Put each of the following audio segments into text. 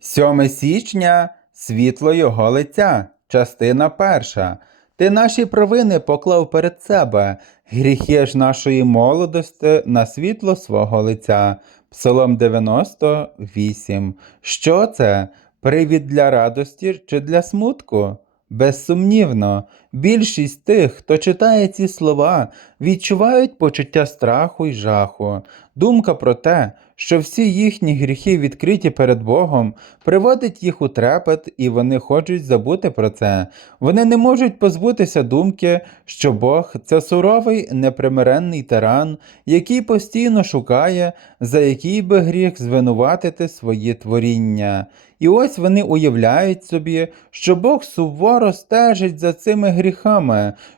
7 січня світло його лиця, частина перша. Ти наші провини поклав перед себе, гріхи ж нашої молодості на світло свого лиця. Псалом 98. Що це? Привід для радості чи для смутку? Безсумнівно, більшість тих, хто читає ці слова, відчувають почуття страху й жаху. Думка про те, що всі їхні гріхи відкриті перед Богом, приводить їх у трепет, і вони хочуть забути про це. Вони не можуть позбутися думки, що Бог це суровий, непримиренний тиран, який постійно шукає, за який би гріх звинуватити свої творіння. І ось вони уявляють собі, що Бог суворо стежить за цими гріхами,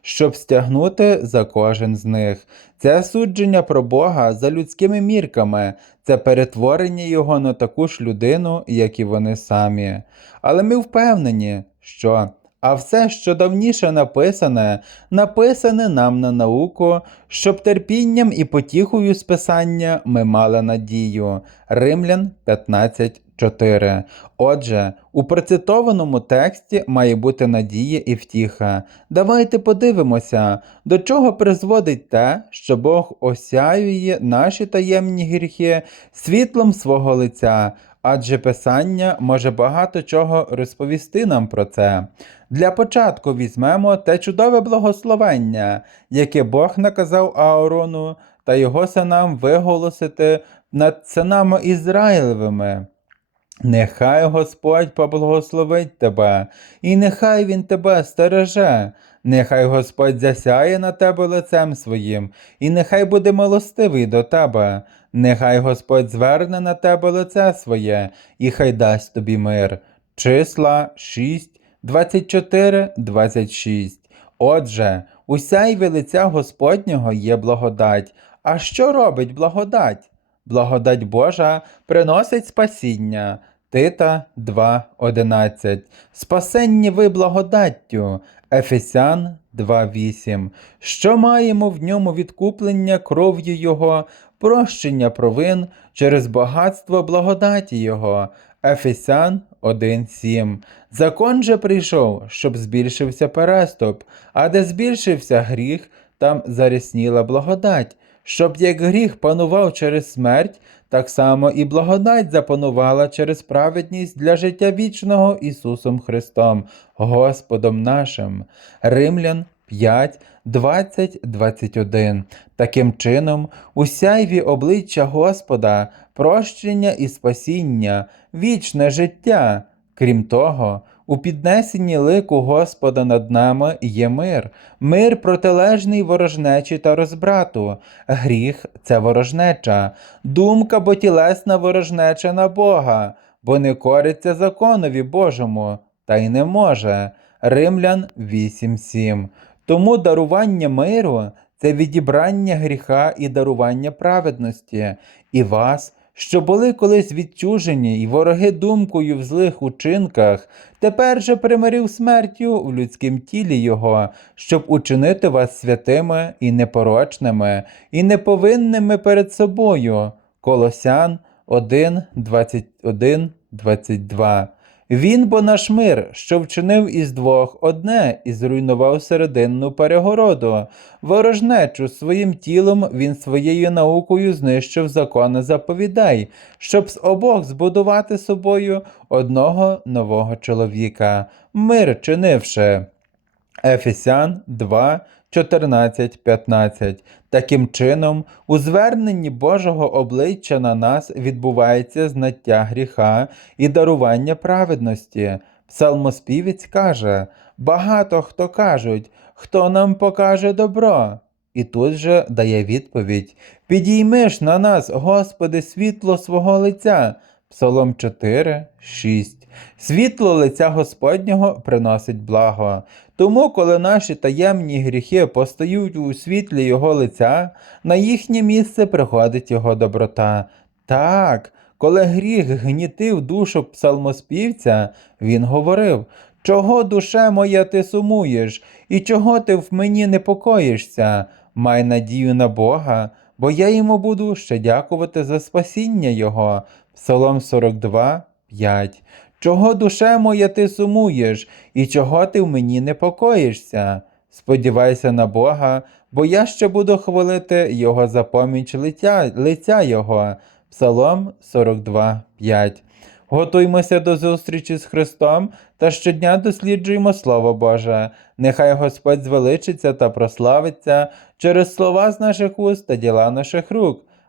щоб стягнути за кожен з них. Це судження про Бога за людськими мірками, це перетворення його на таку ж людину, як і вони самі. Але ми впевнені, що а все, що давніше написане, написане нам на науку, щоб терпінням і потіхою з писання ми мали надію. Римлян 15.4. Отже, у процитованому тексті має бути надія і втіха. Давайте подивимося, до чого призводить те, що Бог осяює наші таємні гріхи світлом свого лиця, адже Писання може багато чого розповісти нам про це. Для початку візьмемо те чудове благословення, яке Бог наказав Аарону та його синам виголосити над синами Ізраїлевими. Нехай Господь поблагословить тебе, і нехай Він тебе стереже, нехай Господь засяє на тебе лицем своїм, і нехай буде милостивий до тебе, нехай Господь зверне на тебе лице своє, і хай дасть тобі мир. Числа 6, 24, 26. Отже, у сяйві лиця Господнього є благодать. А що робить благодать? Благодать Божа приносить спасіння. Тита 2.11. Спасенні ви благодаттю. Ефесян 2.8. Що маємо в ньому відкуплення кров'ю Його, прощення провин через багатство благодаті Його. Ефесян 1.7. Закон же прийшов, щоб збільшився переступ, а де збільшився гріх, там зарісніла благодать, щоб як гріх панував через смерть, так само і благодать запанувала через праведність для життя вічного Ісусом Христом, Господом нашим. Римлян 5, 20, 21. Таким чином, у сяйві обличчя Господа, прощення і спасіння, вічне життя. Крім того, у піднесенні лику Господа над нами є мир, мир протилежний ворожнечі та розбрату. Гріх це ворожнеча, думка бо тілесна ворожнеча на Бога, бо не кориться законові Божому, та й не може. Римлян 8.7. Тому дарування миру це відібрання гріха і дарування праведності, і вас, що були колись відчужені й вороги думкою в злих учинках, тепер же примирив смертю в людськім тілі Його, щоб учинити вас святими і непорочними, і неповинними перед собою. Колосян 1, 21, 22. Він бо наш мир, що вчинив із двох одне і зруйнував серединну перегороду. Ворожнечу своїм тілом він своєю наукою знищив закони заповідей, щоб з обох збудувати собою одного нового чоловіка, мир чинивши. Ефесян 2, 14, 15. Таким чином, у зверненні Божого обличчя на нас відбувається знаття гріха і дарування праведності. Псалмоспівець каже: Багато хто кажуть, хто нам покаже добро. І тут же дає відповідь: Підійми ж на нас, Господи, світло свого лиця. Псалом 4, 6. Світло лиця Господнього приносить благо. Тому, коли наші таємні гріхи постають у світлі Його лиця, на їхнє місце приходить Його доброта. Так, коли гріх гнітив душу псалмоспівця, він говорив: Чого, душе моя, ти сумуєш, і чого ти в мені непокоїшся? Май надію на Бога, бо я йому буду ще дякувати за спасіння Його. Псалом 42, 5. Чого душе моя ти сумуєш, і чого ти в мені непокоїшся? Сподівайся на Бога, бо я ще буду хвалити Його за поміч лиця, лиця Його. Псалом 42, 5. Готуймося до зустрічі з Христом та щодня досліджуємо Слово Боже. Нехай Господь звеличиться та прославиться через слова з наших уст та діла наших рук.